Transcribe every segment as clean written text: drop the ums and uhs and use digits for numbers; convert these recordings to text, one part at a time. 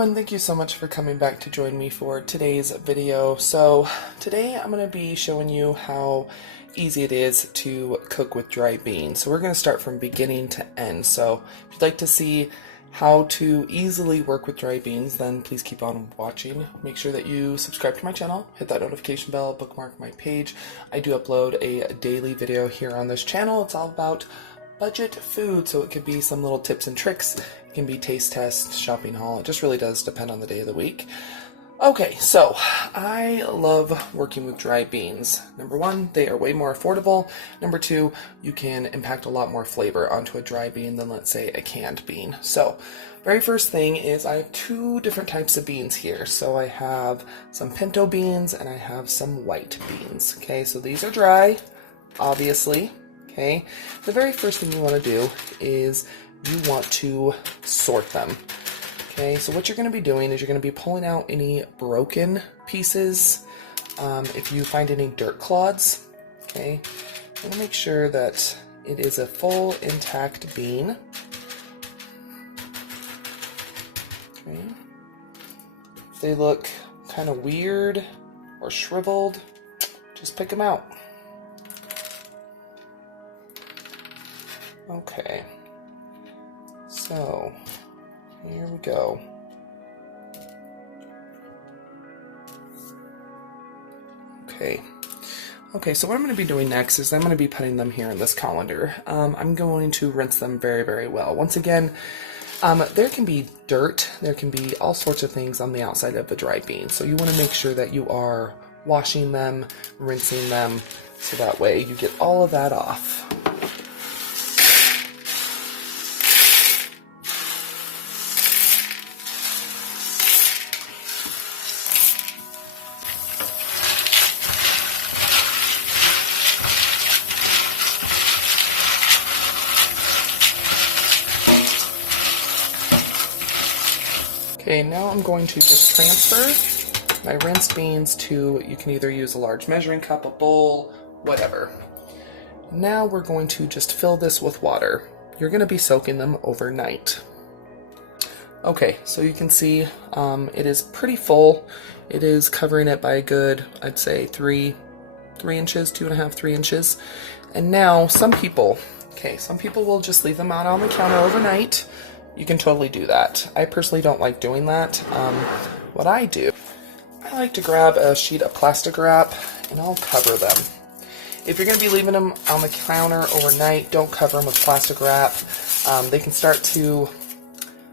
Hello, and thank you so much for coming back to join me for today's video. So today I'm going to be showing you how easy it is to cook with dry beans. So we're going to start from beginning to end. So if you'd like to see how to easily work with dry beans, then please keep on watching. Make sure that you subscribe to my channel, hit that notification bell, bookmark my page. I do upload a daily video here on this channel. It's all about budget food, so it could be some little tips and tricks. It can be taste tests, shopping haul. It just really does depend on the day of the week. Okay, so I love working with dry beans. Number one, they are way more affordable. Number two, you can impact a lot more flavor onto a dry bean than, let's say, a canned bean. So, very first thing is I have two different types of beans here. So I have some pinto beans and I have some white beans. Okay, so these are dry, obviously. Okay, the very first thing you want to do is you want to sort them. Okay, so what you're going to be doing is you're going to be pulling out any broken pieces. If you find any dirt clods, okay, you want to make sure that it is a full intact bean. Okay, if they look kind of weird or shriveled, just pick them out. Okay, so here we go. Okay, so what I'm going to be doing next is I'm going to be putting them here in this colander. I'm going to rinse them very, very well. Once again, there can be dirt, there can be all sorts of things on the outside of a dry bean. So you want to make sure that you are washing them, rinsing them, so that way you get all of that off. Okay, now I'm going to just transfer my rinsed beans to, you can either use a large measuring cup, a bowl, whatever. Now we're going to just fill this with water. You're going to be soaking them overnight. Okay, so you can see it is pretty full. It is covering it by a good, I'd say 3 inches, 2.5, 3 inches. And now some people will just leave them out on the counter overnight. You can totally do that. I personally don't like doing that. What I do, I like to grab a sheet of plastic wrap and I'll cover them. If you're going to be leaving them on the counter overnight, don't cover them with plastic wrap. They can start to,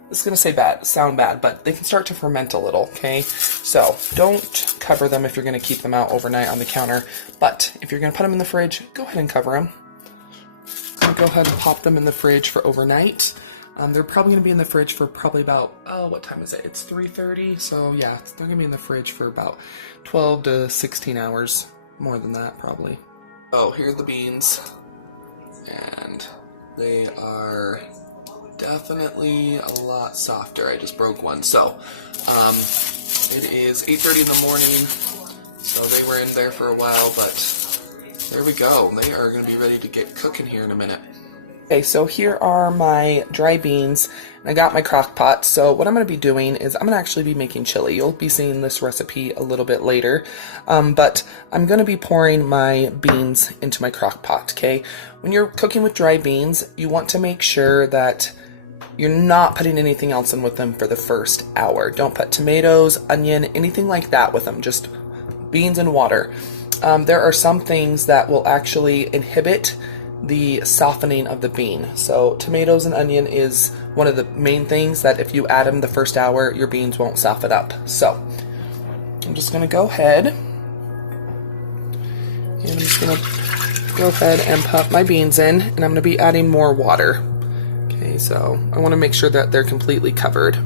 this is going to sound bad, but they can start to ferment a little, okay? So don't cover them if you're going to keep them out overnight on the counter. But if you're going to put them in the fridge, go ahead and cover them. Go ahead and pop them in the fridge for overnight. They're probably going to be in the fridge for probably about, what time is it? It's 3:30, so yeah, they're going to be in the fridge for about 12 to 16 hours, more than that probably. Oh, here are the beans, and they are definitely a lot softer. I just broke one, so it is 8:30 in the morning, so they were in there for a while, but there we go. They are going to be ready to get cooking here in a minute. Okay, so here are my dry beans, and I got my crock pot. So what I'm going to be doing is I'm going to actually be making chili. You'll be seeing this recipe a little bit later, but I'm going to be pouring my beans into my crock pot, okay? When you're cooking with dry beans, you want to make sure that you're not putting anything else in with them for the first hour. Don't put tomatoes, onion, anything like that with them, just beans and water. There are some things that will actually inhibit the softening of the bean. So tomatoes and onion is one of the main things that if you add them the first hour, your beans won't soften up. So I'm just going to go ahead and put my beans in, and I'm going to be adding more water. Okay, so I want to make sure that they're completely covered.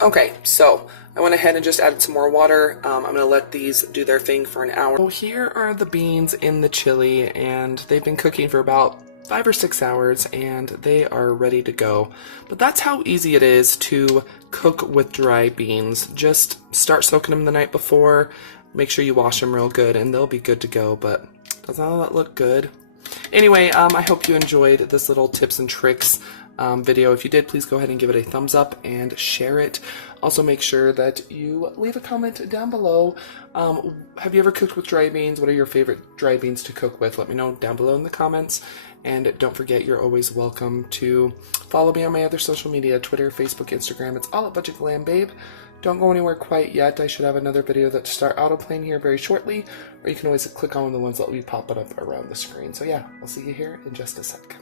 Okay, so I went ahead and just added some more water. I'm going to let these do their thing for an hour. So here are the beans in the chili, and they've been cooking for about 5 or 6 hours, and they are ready to go. But that's how easy it is to cook with dry beans. Just start soaking them the night before. Make sure you wash them real good, and they'll be good to go. But doesn't all that look good? Anyway, I hope you enjoyed this little tips and tricks video. If you did, please go ahead and give it a thumbs up and share it. Also, make sure that you leave a comment down below. Have you ever cooked with dry beans? What are your favorite dry beans to cook with? Let me know down below in the comments. And don't forget, you're always welcome to follow me on my other social media, Twitter, Facebook, Instagram. It's all at Budget Glam Babe. Don't go anywhere quite yet. I should have another video that start autoplaying here very shortly, or you can always click on the ones that will be popping up around the screen. So yeah, I'll see you here in just a sec.